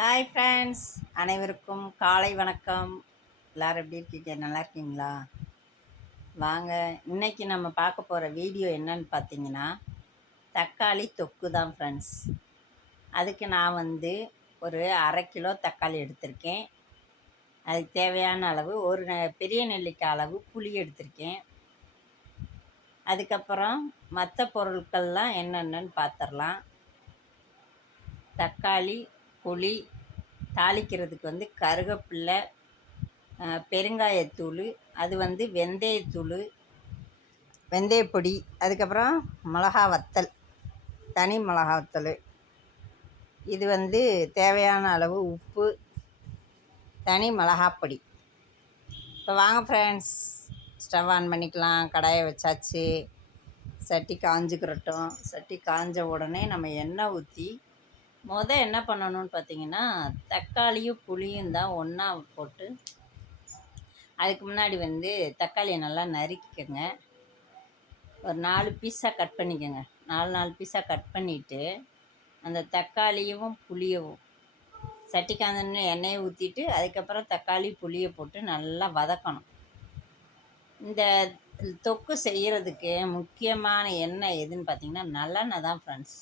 Hi friends, அனைவருக்கும் காலை வணக்கம். எல்லோரும் எப்படி இருக்கீங்க? நல்லா இருக்கீங்களா? வாங்க, இன்னைக்கு நம்ம பார்க்க போகிற வீடியோ என்னன்னு பார்த்தீங்கன்னா தக்காளி தொக்கு தான் ஃப்ரெண்ட்ஸ். அதுக்கு நான் ஒரு அரை கிலோ தக்காளி எடுத்திருக்கேன். அதுக்கு தேவையான அளவு ஒரு பெரிய நெல்லிக்காய் அளவு புளி எடுத்திருக்கேன். அதுக்கப்புறம் மற்ற பொருட்கள்லாம் என்னென்னு பார்த்துடலாம். தக்காளி, புளி, தாளிக்கிறதுக்கு கருவேப்பில்லை, பெருங்காயத்தூள், அது வெந்தயத்தூள், வெந்தயப்பொடி, அதுக்கப்புறம் மிளகா வத்தல், தனி மிளகா வத்தல், இது தேவையான அளவு உப்பு, தனி மிளகாப்பொடி. இப்போ வாங்க ஃப்ரெண்ட்ஸ், ஸ்டவ் ஆன் பண்ணிக்கலாம். கடாயை வச்சாச்சு. சட்டி காஞ்சிக்கிறட்டும். சட்டி காஞ்ச உடனே நம்ம எண்ணெய் ஊற்றி என்ன பண்ணணும்னு பார்த்தீங்கன்னா தக்காளியும் புளியும் தான் ஒன்றா போட்டு அதுக்கு முன்னாடி தக்காளியை நல்லா நறுக்கிக்கோங்க. ஒரு 4 பீஸாக கட் பண்ணிக்கோங்க. 4 பீஸாக கட் பண்ணிவிட்டு அந்த தக்காளியும் புளியவும் சட்டி காஞ்சோன்னு எண்ணெயை ஊற்றிட்டு அதுக்கப்புறம் தக்காளி புளியை போட்டு நல்லா வதக்கணும். இந்த தொக்கு செய்கிறதுக்கு முக்கியமான எண்ணெய் எதுன்னு பார்த்தீங்கன்னா நல்லெண்ணெய் தான் ஃப்ரெண்ட்ஸ்.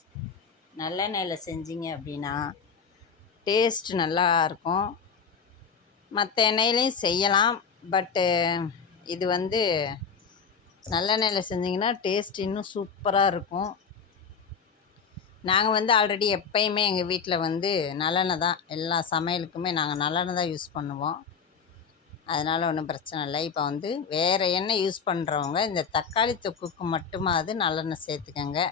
நல்லெண்ணெயில் செஞ்சீங்க அப்படின்னா டேஸ்ட் நல்லாயிருக்கும். மற்ற எண்ணெயிலையும் செய்யலாம், பட்டு இது நல்லெண்ணெயில் செஞ்சிங்கன்னா டேஸ்ட் இன்னும் சூப்பராக இருக்கும். நாங்கள் ஆல்ரெடி எப்பயுமே எங்கள் வீட்டில் நல்லெண்ணெய் தான், எல்லா சமையலுக்குமே நாங்கள் நல்லெண்ணெய் தான் யூஸ் பண்ணுவோம். அதனால் ஒன்றும் பிரச்சனை இல்லை. இப்போ வேறு எண்ணெய் யூஸ் பண்ணுறவங்க இந்த தக்காளி தொக்குக்கு மட்டுமாவது நல்லெண்ணெய் சேர்த்துக்கங்க.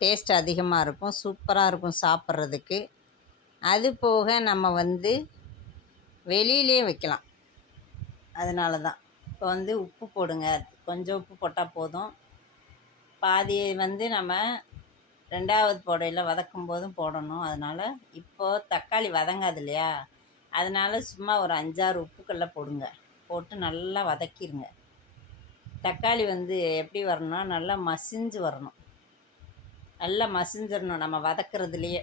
டேஸ்ட் அதிகமாக இருக்கும், சூப்பராக இருக்கும் சாப்பிட்றதுக்கு. அது போக நம்ம வெளியிலே வைக்கலாம். அதனால தான் இப்போ உப்பு போடுங்க. கொஞ்சம் உப்பு போட்டால் போதும். பாதி நம்ம 2வது போடையில் வதக்கும் போதும் போடணும். அதனால் இப்போது தக்காளி வதங்காது இல்லையா, அதனால் சும்மா ஒரு 5-6 உப்புக்கல்ல போடுங்க. போட்டு நல்லா வதக்கிடுங்க. தக்காளி எப்படி வரணும்னா நல்லா மசிஞ்சு வரணும். நல்லா மசிஞ்சிடணும் நம்ம வதக்கிறதுலையே.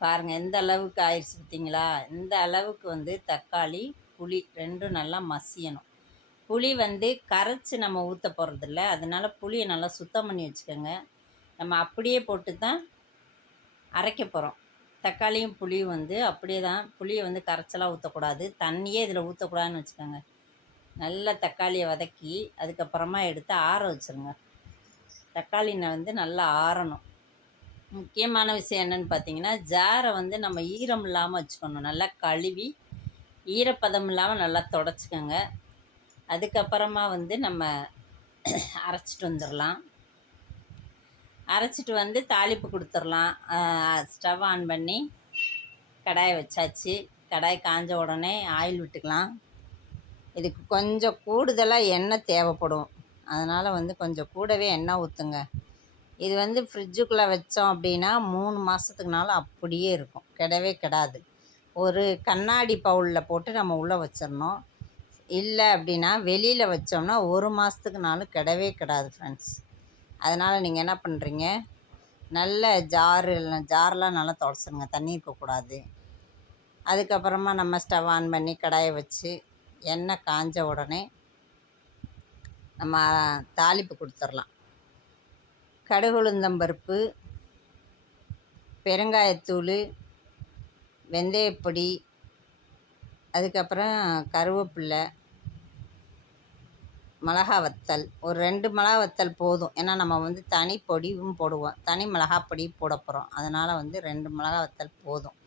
பாருங்கள் எந்த அளவுக்கு ஆயிடுச்சு பார்த்தீங்களா? இந்த அளவுக்கு தக்காளி புளி ரெண்டும் நல்லா மசியணும். புளி கரைச்சி நம்ம ஊற்ற போகிறதில்ல, அதனால் புளியை நல்லா சுத்தம் பண்ணி வச்சுக்கோங்க. நம்ம அப்படியே போட்டு தான் அரைக்க போகிறோம். தக்காளியும் புளியும் அப்படியே தான். புளியை கரைச்சலாக ஊற்றக்கூடாது, தண்ணியே இதில் ஊற்றக்கூடாதுன்னு வச்சுக்கோங்க. நல்லா தக்காளியை வதக்கி அதுக்கப்புறமா எடுத்து ஆற வச்சுருங்க. தக்காளினை நல்லா ஆறணும். முக்கியமான விஷயம் என்னென்னு பார்த்தீங்கன்னா ஜாரை நம்ம ஈரம் இல்லாமல் வச்சுக்கணும். நல்லா கழுவி ஈரப்பதம் இல்லாமல் நல்லா தொடச்சிக்கோங்க. அதுக்கப்புறமா நம்ம அரைச்சிட்டு வந்துடலாம். அரைச்சிட்டு தாளிப்பு கொடுத்துடலாம். ஸ்டவ் ஆன் பண்ணி கடாயை வச்சாச்சு. கடாய் காஞ்ச உடனே ஆயில் விட்டுக்கலாம். இதுக்கு கொஞ்சம் கூடுதலாக எண்ணெய் தேவைப்படும், அதனால் கொஞ்சம் கூடவே எண்ணெய் ஊற்றுங்க. இது ஃப்ரிட்ஜுக்குள்ளே வச்சோம் அப்படின்னா 3 மாதத்துக்குனாலும் அப்படியே இருக்கும், கெடவே கெடாது. ஒரு கண்ணாடி பவுலில் போட்டு நம்ம உள்ளே வச்சிடணும். இல்லை அப்படின்னா வெளியில் வச்சோம்னா 1 மாதத்துக்குனாலும் கெடவே கெடாது ஃப்ரெண்ட்ஸ். அதனால் நீங்கள் என்ன பண்ணுறீங்க, நல்ல ஜாரெலாம் நல்லா தொடச்சிருங்க, தண்ணி இருக்கக்கூடாது. அதுக்கப்புறமா நம்ம ஸ்டவ் ஆன் பண்ணி கடாயை வச்சு எண்ணெய் காஞ்ச உடனே நம்ம தாளிப்பு கொடுத்துடலாம். கடுகு உளுந்தம்பருப்பு, பெருங்காயத்தூள், வெந்தயப்பொடி, அதுக்கப்புறம் கருவேப்பில்லை, மிளகா வத்தல். ஒரு 2 மிளகா வத்தல் போதும், ஏன்னா நம்ம தனி பொடியும் போடுவோம், தனி மிளகாப்பொடி போட போகிறோம். அதனால் 2 மிளகா வத்தல் போதும்.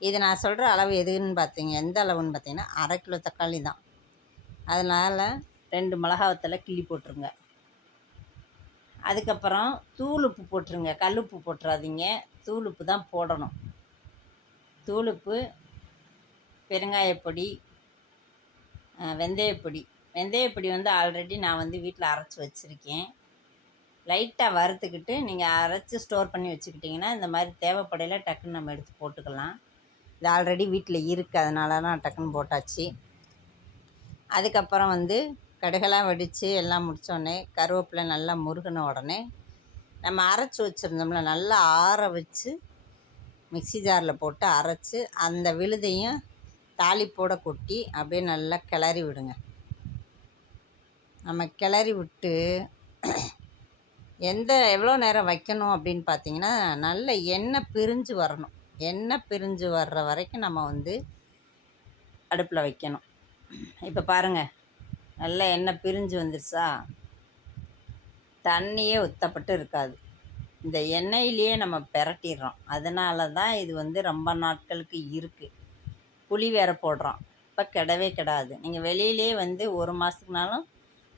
இது நான் சொல்கிற அளவு எதுன்னு எந்த அளவுன்னு பார்த்தீங்கன்னா அரை கிலோ தக்காளி தான். அதனால் 2 மிளகா வத்தலை கிள்ளி போட்டுருங்க. அதுக்கப்புறம் தூள் உப்பு போட்டுருங்க, கல் உப்பு போட்டுறாதீங்க, தூள் உப்பு தான் போடணும். தூள் உப்பு, பெருங்காயப்பொடி, வெந்தயப்பொடி. வெந்தயப்பொடி ஆல்ரெடி நான் வீட்டில் அரைச்சி வச்சுருக்கேன். லைட்டாக வறுத்துக்கிட்டு நீங்கள் அரைச்சி ஸ்டோர் பண்ணி வச்சுக்கிட்டிங்கன்னா இந்த மாதிரி தேவைப்படையில் டக்குன்னு நம்ம எடுத்து போட்டுக்கலாம். இது ஆல்ரெடி வீட்டில் இருக்குது, அதனால நான் டக்குன்னு போட்டாச்சு. அதுக்கப்புறம் கடுகெல்லாம் வெடித்து எல்லாம் முடித்தோடனே கருவேப்பிலை நல்லா முருகின உடனே நம்ம அரைச்சி வச்சுருந்தோம்ல, நல்லா ஆற வச்சு மிக்ஸி ஜாரில் போட்டு அரைச்சி அந்த விழுதையும் தாளிப்போட கொட்டி அப்படியே நல்லா கிளறி விடுங்க. நம்ம கிளறி விட்டு எவ்வளோ நேரம் வைக்கணும் அப்படின்னு பார்த்தீங்கன்னா, நல்ல எண்ணெய் பிரிஞ்சு வரணும். எண்ணெய் பிரிஞ்சு வர்ற வரைக்கும் நம்ம வந்து அடுப்பில் வைக்கணும். இப்போ பாருங்கள், நல்ல எண்ணெய் பிரிஞ்சு வந்துருச்சா? தண்ணியே ஊற்றப்பட்டு இருக்காது. இந்த எண்ணெயிலேயே நம்ம பிரட்டிடுறோம். அதனால தான் இது வந்து ரொம்ப நாட்களுக்கு இருக்குது. புளி வேறு போடுறோம். இப்போ கெடவே கெடாது. நீங்கள் வெளியிலே வந்து 1 மாதத்துக்குனாலும்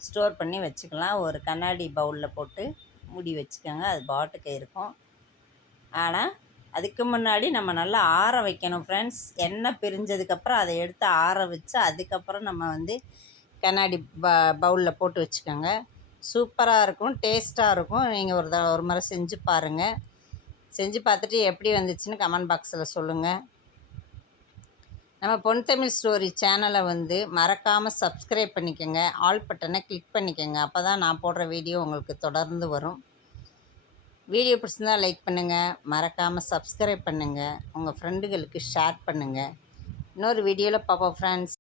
ஸ்டோர் பண்ணி வச்சுக்கலாம். ஒரு கண்ணாடி பவுலில் போட்டு மூடி வச்சுக்கோங்க. அது பாட்டுக்கு இருக்கும். ஆனால் அதுக்கு முன்னாடி நம்ம நல்லா ஆற வைக்கணும் ஃப்ரெண்ட்ஸ். எண்ணெய் பிரிஞ்சதுக்கப்புறம் அதை எடுத்து ஆற வச்சு அதுக்கப்புறம் நம்ம வந்து கண்ணாடி பவுலில் போட்டு வச்சுக்கோங்க. சூப்பராக இருக்கும், டேஸ்ட்டாக இருக்கும். நீங்கள் ஒரு முறை செஞ்சு பாருங்கள். செஞ்சு பார்த்துட்டு எப்படி வந்துச்சுன்னு கமெண்ட் பாக்ஸில் சொல்லுங்கள். நம்ம பொன் தமிழ் ஸ்டோரி சேனலை வந்து மறக்காமல் சப்ஸ்கிரைப் பண்ணிக்கோங்க. ஆல் பட்டனை கிளிக் பண்ணிக்கோங்க. அப்போ தான் நான் போடுற வீடியோ உங்களுக்கு தொடர்ந்து வரும். வீடியோ பிடிச்சிருந்தால் லைக் பண்ணுங்கள். மறக்காமல் சப்ஸ்கிரைப் பண்ணுங்கள். உங்கள் ஃப்ரெண்டுகளுக்கு ஷேர் பண்ணுங்கள். இன்னொரு வீடியோவில் பார்ப்போம் ஃப்ரெண்ட்ஸ்.